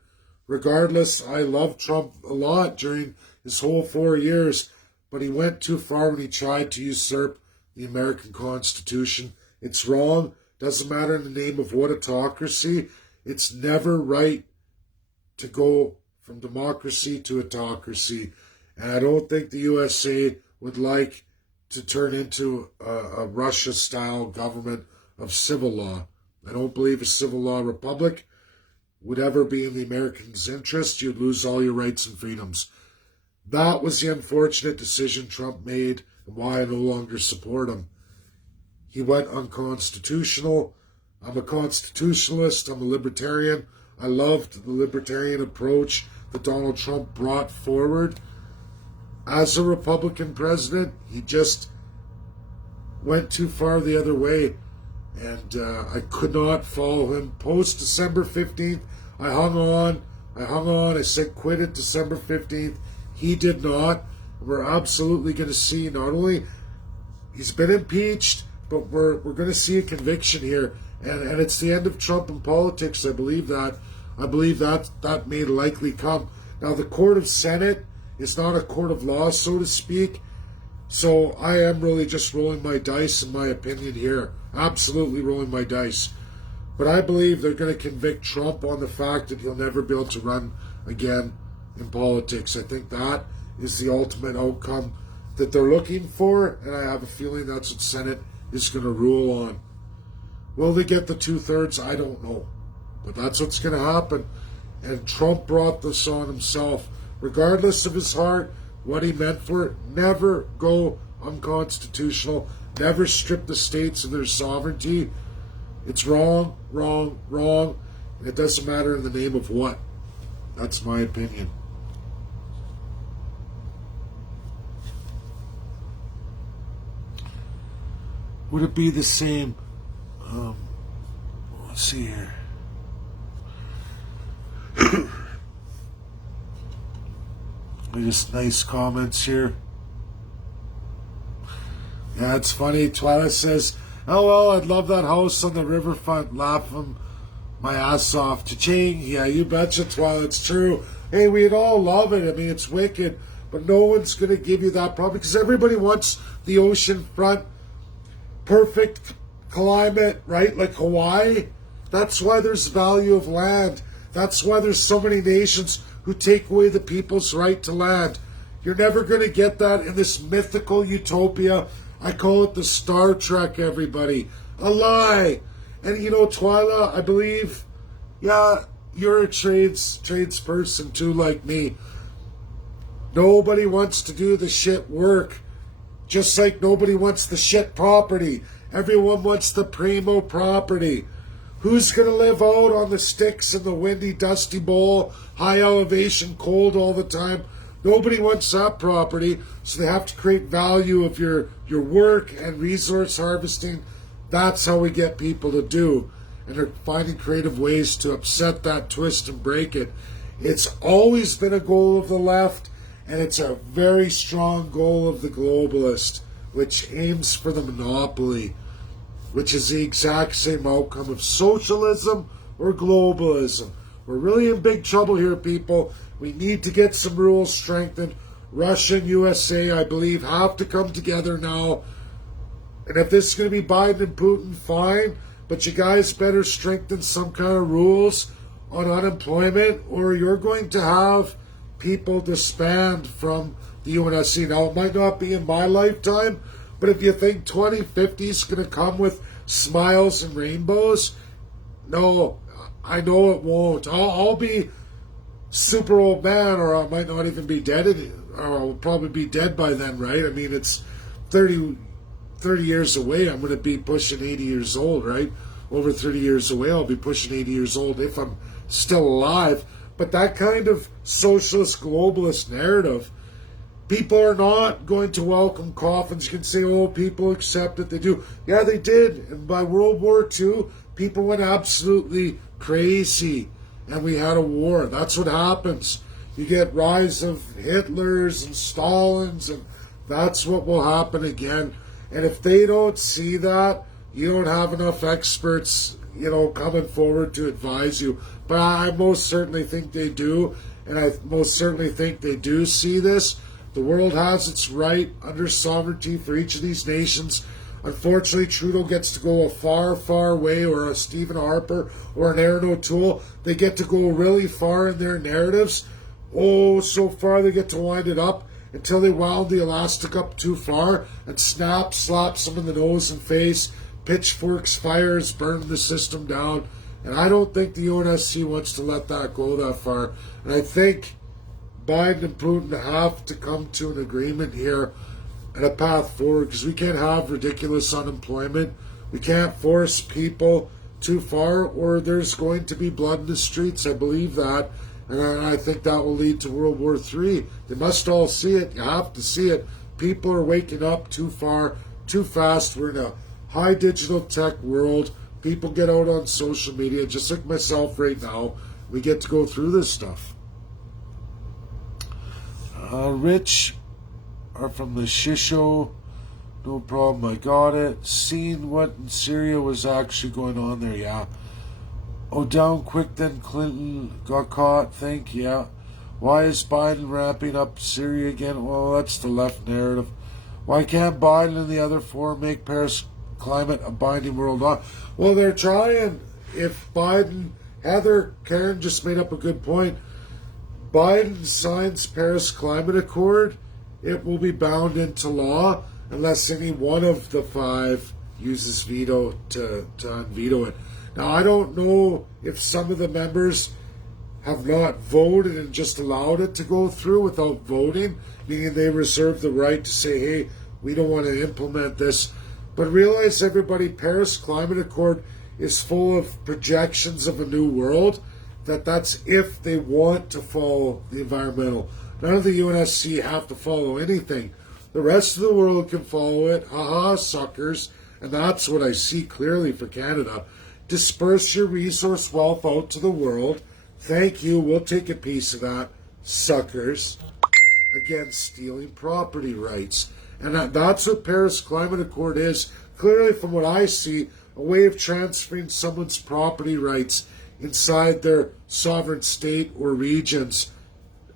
Regardless, I loved Trump a lot during his whole 4 years, but he went too far when he tried to usurp the American Constitution. It's wrong. Doesn't matter in the name of what autocracy. It's never right to go from democracy to autocracy. And I don't think the USA would like to turn into a Russia-style government of civil law. I don't believe a civil law republic would ever be in the Americans' interest. You'd lose all your rights and freedoms. That was the unfortunate decision Trump made and why I no longer support him. He went unconstitutional. I'm a constitutionalist. I'm a libertarian. I loved the libertarian approach that Donald Trump brought forward. As a Republican president, he just went too far the other way. and I could not follow him. Post December 15th, I hung on. I said quit at December 15th. He did not. We're absolutely going to see not only he's been impeached, but we're going to see a conviction here. And it's the end of Trump in politics. I believe that may likely come. Now, the court of Senate is not a court of law, so to speak. So I am really just rolling my dice, in my opinion, here. Absolutely rolling my dice. But I believe they're going to convict Trump on the fact that he'll never be able to run again in politics. I think that is the ultimate outcome that they're looking for, and I have a feeling that's what Senate is going to rule on. Will they get the 2/3? I don't know. But that's what's going to happen. And Trump brought this on himself. Regardless of his heart, what he meant for it, never go unconstitutional, never strip the states of their sovereignty. It's wrong, wrong, wrong. And it doesn't matter in the name of what. That's my opinion. Would it be the same? Let's see here. Just nice comments here. Yeah, it's funny. Twilight says, "Oh well, I'd love that house on the riverfront, laughing my ass off." Cha-ching. Yeah, you betcha, Twilight. It's true. Hey, we'd all love it. I mean, it's wicked, but no one's going to give you that probably because everybody wants the ocean front, perfect climate, right? Like Hawaii. That's why there's value of land. That's why there's so many nations who take away the people's right to land. You're never going to get that in this mythical utopia. I call it the Star Trek, everybody. A lie. And you know, Twyla, I believe, yeah, you're a tradesperson too, like me. Nobody wants to do the shit work. Just like nobody wants the shit property. Everyone wants the primo property. Who's going to live out on the sticks in the windy, dusty bowl, high elevation, cold all the time? Nobody wants that property, so they have to create value of your work and resource harvesting. That's how we get people to do. And they're finding creative ways to upset that, twist, and break it. It's always been a goal of the left, and it's a very strong goal of the globalist, which aims for the monopoly, which is the exact same outcome of socialism or globalism. We're really in big trouble here, people. We need to get some rules strengthened. Russia and USA, I believe, have to come together now. And if this is going to be Biden and Putin, fine. But you guys better strengthen some kind of rules on unemployment, or you're going to have people disband from the UNSC. Now, it might not be in my lifetime, but if you think 2050 is going to come with smiles and rainbows, no, I know it won't. I'll be super old man, or I might not even be dead, or I'll probably be dead by then, right? I mean, it's 30 years away. I'm going to be pushing 80 years old, right? Over 30 years away, I'll be pushing 80 years old if I'm still alive. But that kind of socialist globalist narrative, people are not going to welcome coffins. You can say, oh, people accept it. They do. Yeah, they did. And by World War II, people went absolutely crazy. And we had a war. That's what happens. You get rise of Hitlers and Stalins, and that's what will happen again. And if they don't see that, you don't have enough experts, coming forward to advise you. But I most certainly think they do. And I most certainly think they do see this. The world has its right under sovereignty for each of these nations. Unfortunately, Trudeau gets to go a far, far way, or a Stephen Harper or an Aaron O'Toole. They get to go really far in their narratives. Oh, so far they get to wind it up until they wound the elastic up too far and slaps them in the nose and face, pitchforks, fires, burn the system down. And I don't think the UNSC wants to let that go that far. And I think Biden and Putin have to come to an agreement here and a path forward, because we can't have ridiculous unemployment. We can't force people too far, or there's going to be blood in the streets. I believe that. And I think that will lead to World War III. They must all see it. You have to see it. People are waking up too far, too fast. We're in a high digital tech world. People get out on social media, just like myself right now. We get to go through this stuff. Rich are from the Shisho. No problem, I got it. Seen what in Syria was actually going on there, yeah. Oh, down quick then Clinton got caught, think, yeah. Why is Biden ramping up Syria again? Well, that's the left narrative. Why can't Biden and the other four make Paris climate a binding world law? Well, they're trying. If Biden, Heather Karen just made up a good point. Biden signs Paris Climate Accord, it will be bound into law unless any one of the five uses veto to unveto it. Now, I don't know if some of the members have not voted and just allowed it to go through without voting, meaning they reserve the right to say, hey, we don't want to implement this. But realize, everybody, Paris Climate Accord is full of projections of a new world, that's if they want to follow the environmental. None of the UNSC have to follow anything. The rest of the world can follow it. Ha-ha, suckers. And that's what I see clearly for Canada. Disperse your resource wealth out to the world. Thank you. We'll take a piece of that, suckers. Again, stealing property rights. And that's what Paris Climate Accord is. Clearly, from what I see, a way of transferring someone's property rights inside their sovereign state or regions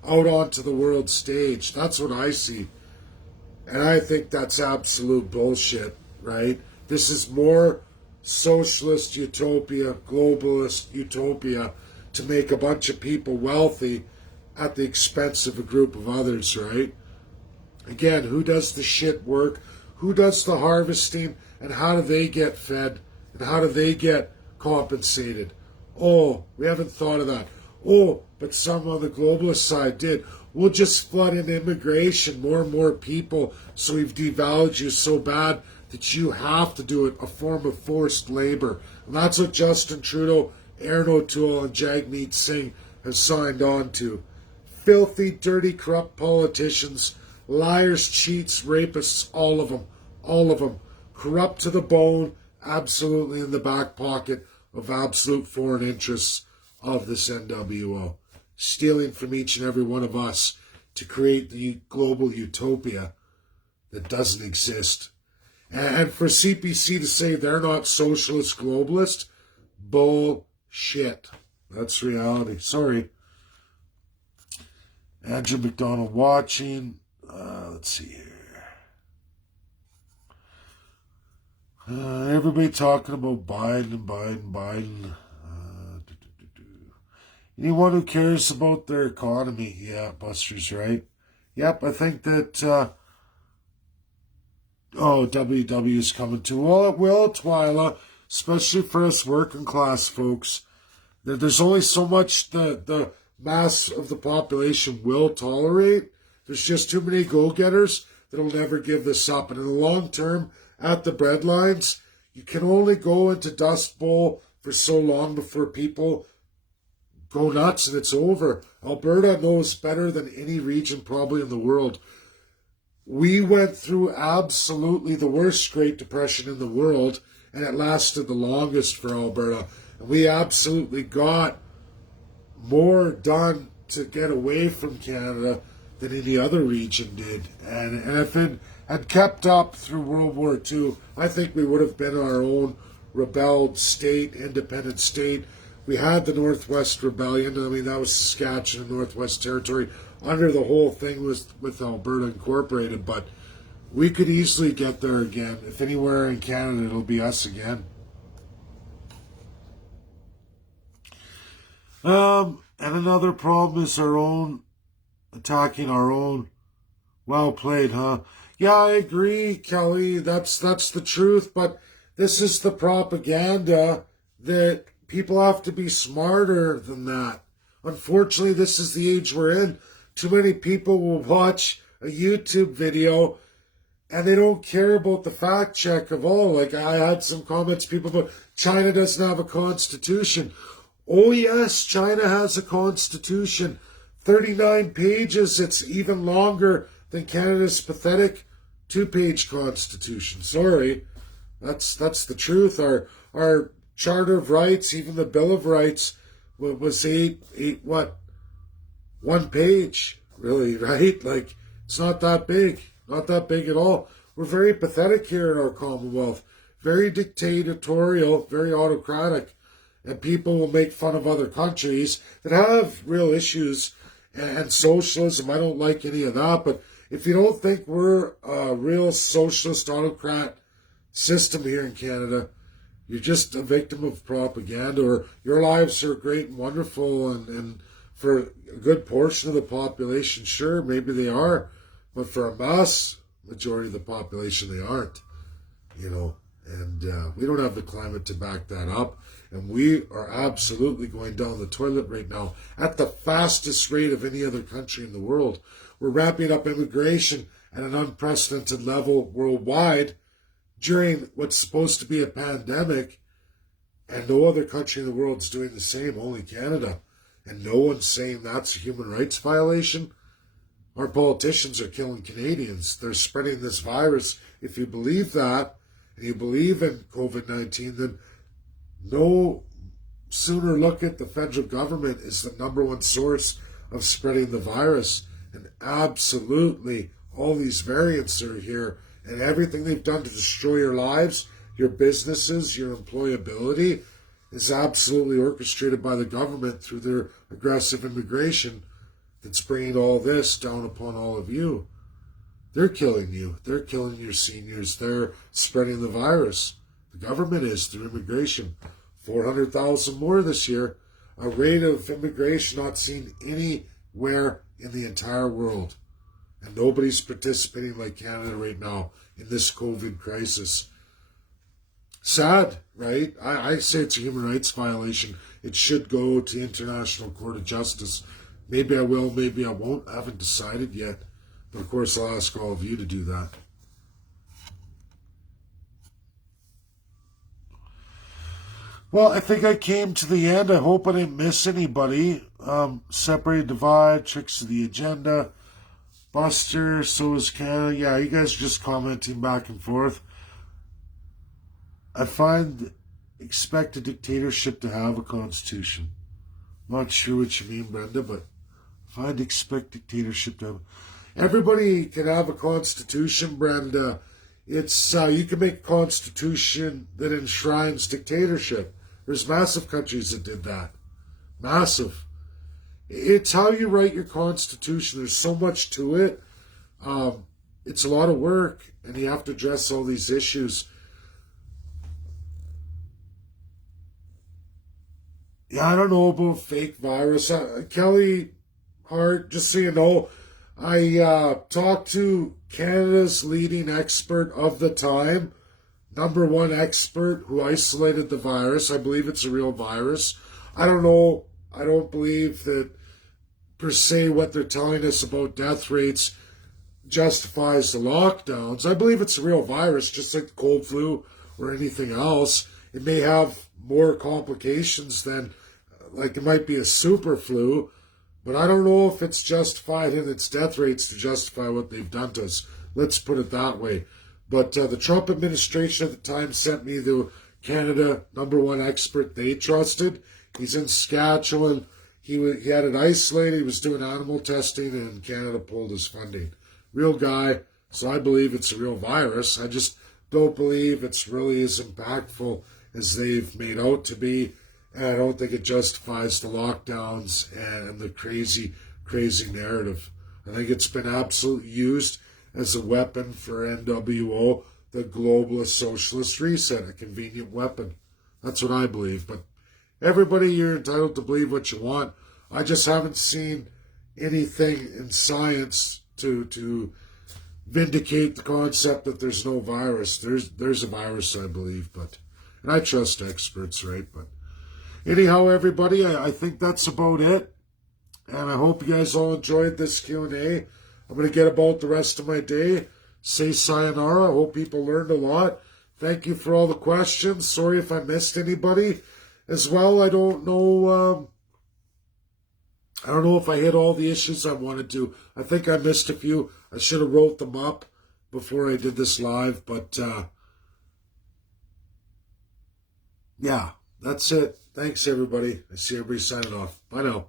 out onto the world stage. That's what I see. And I think that's absolute bullshit, right? This is more socialist utopia, globalist utopia to make a bunch of people wealthy at the expense of a group of others, right? Again, who does the shit work? Who does the harvesting? And how do they get fed? And how do they get compensated? Oh, we haven't thought of that. Oh, but some on the globalist side did. We'll just flood in immigration, more and more people, so we've devalued you so bad that you have to do it, a form of forced labor. And that's what Justin Trudeau, Aaron O'Toole, and Jagmeet Singh have signed on to. Filthy, dirty, corrupt politicians, liars, cheats, rapists, all of them. Corrupt to the bone, absolutely in the back pocket of absolute foreign interests of this NWO, stealing from each and every one of us to create the global utopia that doesn't exist. And for CPC to say they're not socialist globalist, bullshit. That's reality. Sorry. Andrew McDonald watching. Let's see here. Everybody talking about Biden. Anyone who cares about their economy, yeah, Buster's right. Yep, I think that, WW is coming too. Well, it will, Twyla, especially for us working class folks. There's only so much the mass of the population will tolerate. There's just too many go-getters that'll never give this up. And in the long term, at the breadlines, you can only go into Dust Bowl for so long before people go nuts and it's over. Alberta knows better than any region probably in the world. We went through absolutely the worst Great Depression in the world, and it lasted the longest for Alberta. And we absolutely got more done to get away from Canada than any other region did. And if it had kept up through World War II, I think we would have been our own rebelled state, independent state. We had the Northwest Rebellion. I mean, that was Saskatchewan and Northwest Territory. Under the whole thing was with Alberta Incorporated, but we could easily get there again. If anywhere in Canada, it'll be us again. And another problem is our own attacking our own. Well played, huh? Yeah, I agree, Kelly. That's the truth, but this is the propaganda that people have to be smarter than that. Unfortunately, this is the age we're in. Too many people will watch a YouTube video and they don't care about the fact check of all. Like, I had some comments, people about China doesn't have a constitution. Oh yes, China has a constitution. 39 pages. It's even longer than Canada's pathetic 2-page constitution. Sorry. That's the truth. Our Charter of Rights, even the Bill of Rights, was one page, really, right? Like, it's not that big, not that big at all. We're very pathetic here in our Commonwealth, very dictatorial, very autocratic, and people will make fun of other countries that have real issues and socialism. I don't like any of that, but if you don't think we're a real socialist autocrat system here in Canada, you're just a victim of propaganda, or your lives are great and wonderful, and for a good portion of the population, sure, maybe they are, but for a mass majority of the population, they aren't, and we don't have the climate to back that up, and we are absolutely going down the toilet right now at the fastest rate of any other country in the world. We're ramping up immigration at an unprecedented level worldwide during what's supposed to be a pandemic, and no other country in the world is doing the same, only Canada. And no one's saying that's a human rights violation. Our politicians are killing Canadians. They're spreading this virus. If you believe that, and you believe in COVID-19, then no sooner look at the federal government as the number one source of spreading the virus. And absolutely, all these variants are here, and everything they've done to destroy your lives, your businesses, your employability, is absolutely orchestrated by the government through their aggressive immigration that's bringing all this down upon all of you. They're killing you. They're killing your seniors. They're spreading the virus. The government is, through immigration. 400,000 more this year. A rate of immigration not seen anywhere in the entire world. And nobody's participating like Canada right now in this COVID crisis. Sad, right? I say it's a human rights violation. It should go to the International Court of Justice. Maybe I will, maybe I won't. I haven't decided yet. But of course, I'll ask all of you to do that. Well, I think I came to the end. I hope I didn't miss anybody. Separate, divide, tricks of the agenda. Buster, so is Canada. Yeah, you guys are just commenting back and forth. I expect a dictatorship to have a constitution. I'm not sure what you mean, Brenda, but expect dictatorship to have. Everybody can have a constitution, Brenda. It's you can make a constitution that enshrines dictatorship. There's massive countries that did that. Massive. It's how you write your constitution. There's so much to it. It's a lot of work, and you have to address all these issues. Yeah, I don't know about fake virus. Kelly Hart, just so you know, I talked to Canada's leading expert of the time, number one expert who isolated the virus. I believe it's a real virus. I don't know. I don't believe that per se what they're telling us about death rates justifies the lockdowns. I believe it's a real virus, just like the cold flu or anything else. It may have more complications than, like it might be a super flu, but I don't know if it's justified in its death rates to justify what they've done to us. Let's put it that way. But the Trump administration at the time sent me the Canada number one expert they trusted. He's in Saskatchewan. He had it isolated. He was doing animal testing, and Canada pulled his funding. Real guy, so I believe it's a real virus. I just don't believe it's really as impactful as they've made out to be. And I don't think it justifies the lockdowns and the crazy, crazy narrative. I think it's been absolutely used as a weapon for NWO, the globalist socialist reset, a convenient weapon. That's what I believe. But everybody, you're entitled to believe what you want. I just haven't seen anything in science to vindicate the concept that there's no virus. There's a virus, I believe, and I trust experts, right? But anyhow, everybody, I think that's about it. And I hope you guys all enjoyed this Q&A. I'm going to get about the rest of my day. Say sayonara. I hope people learned a lot. Thank you for all the questions. Sorry if I missed anybody. As well, I don't know if I hit all the issues I wanted to. I think I missed a few. I should have wrote them up before I did this live. But yeah, that's it. Thanks, everybody. I see everybody signing off. Bye now.